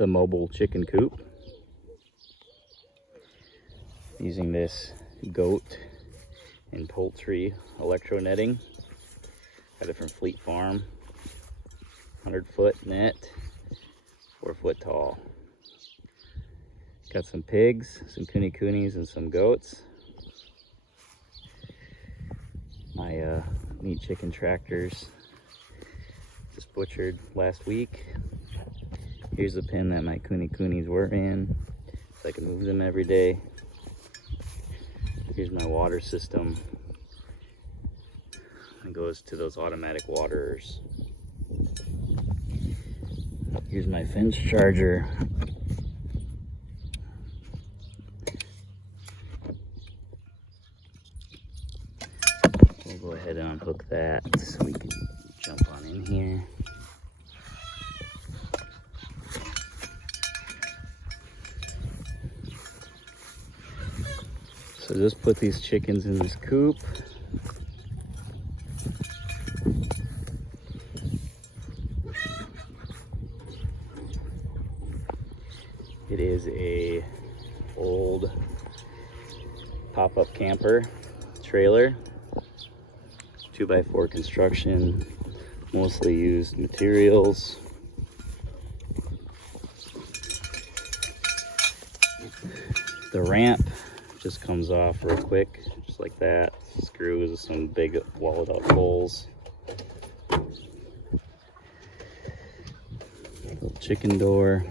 the mobile chicken coop using this goat and poultry electro netting. Got it from Fleet Farm. 100-foot net, 4-foot tall. Got some pigs, some coonies, and some goats. My meat chicken tractors just butchered last week. Here's the pen that my coonies were in, so I can move them every day. Here's my water system. It goes to those automatic waterers. Here's my fence charger. We'll go ahead and unhook that so we can jump on in here. So just put these chickens in this coop. It is a old pop-up camper trailer, 2x4 construction, mostly used materials. The ramp just comes off real quick, just like that. Screws, some big walled up holes. Little chicken door.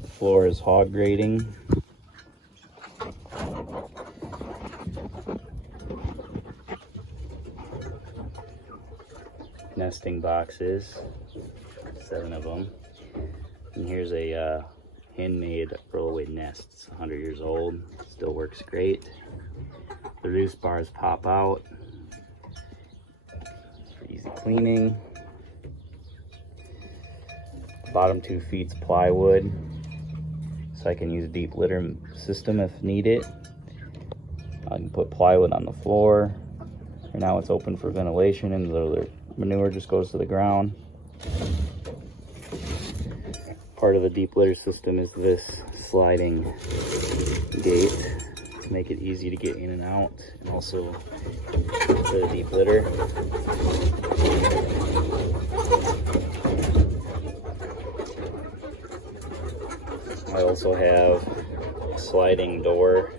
The floor is hog grading. Nesting boxes, 7 of them. And here's a handmade rollaway nest. It's 100 years old, still works great. The roost bars pop out for easy cleaning. Bottom 2 feet's plywood, so I can use a deep litter system if needed. I can put plywood on the floor. For now it's open for ventilation, and the manure just goes to the ground. Part of the deep litter system is this sliding gate to make it easy to get in and out, and also for the deep litter. I also have a sliding door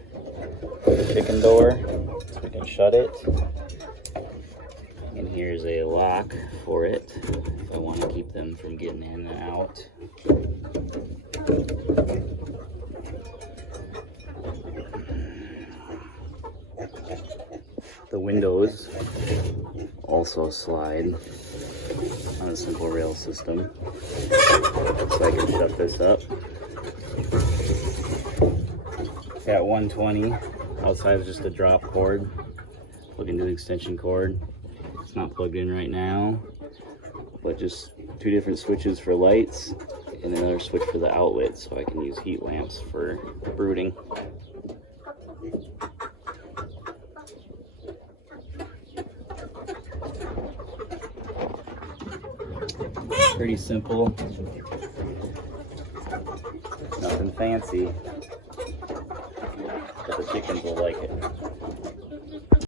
for the chicken door, so we can shut it. And here's a lock for it if I want to keep them from getting in and out. The windows also slide on a simple rail system, so I can shut this up. At 120, outside is just a drop cord, plug into the extension cord. It's not plugged in right now, but just 2 different switches for lights and another switch for the outlet, so I can use heat lamps for brooding. Pretty simple, nothing fancy, but the chickens will like it.